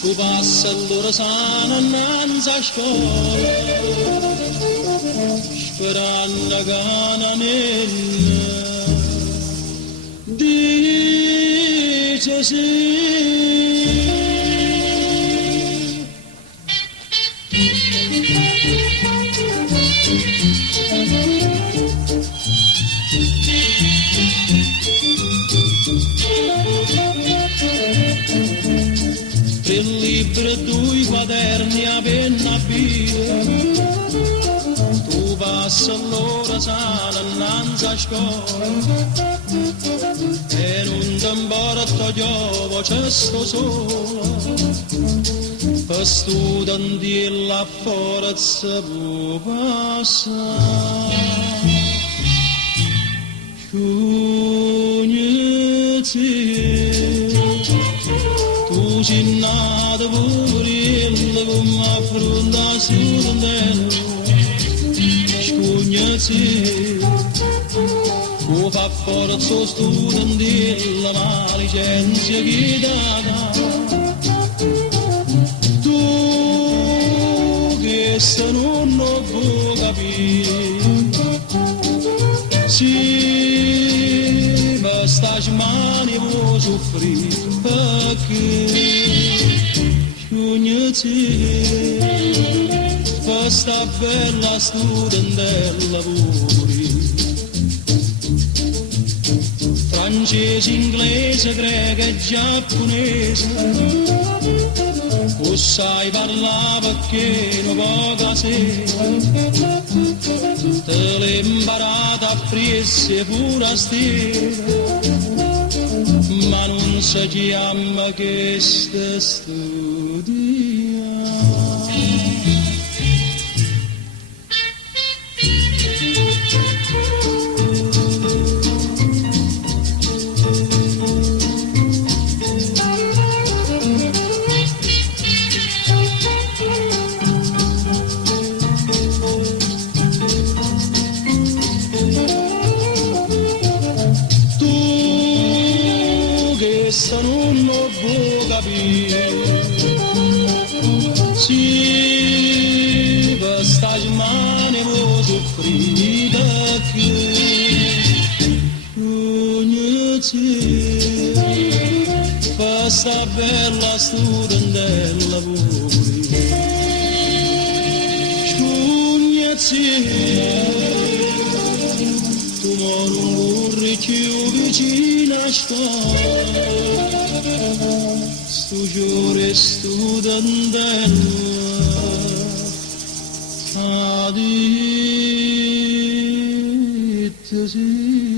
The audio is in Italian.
tu passa allora sana innanzi a scuola, sperando che non dice sì. Il libro due quaderni a penna bile, tu passi all'ora sana innanzi a scuola e non ti importa io c'è sto solo per studenti la forza può passare. Tu sei nato pure come affronta studente, scognati, tu fa forza studente la malizenzia che dà. Tu che se non puoi capire, sì, basta mani vuoi soffrire perché scognati questa bella studentella pure. Francese, inglese, greca e giapponese, o sai parlare perché non poca sera, te l'hai imparata a presse pure a stera, ma non si chiama che sta studia. Questa non può capire, sì, questa mani può soffrire perché scognati questa bella studentella pure, scognati tu mori un burro più vicino a scuola, stu giure studentella, a dite sì.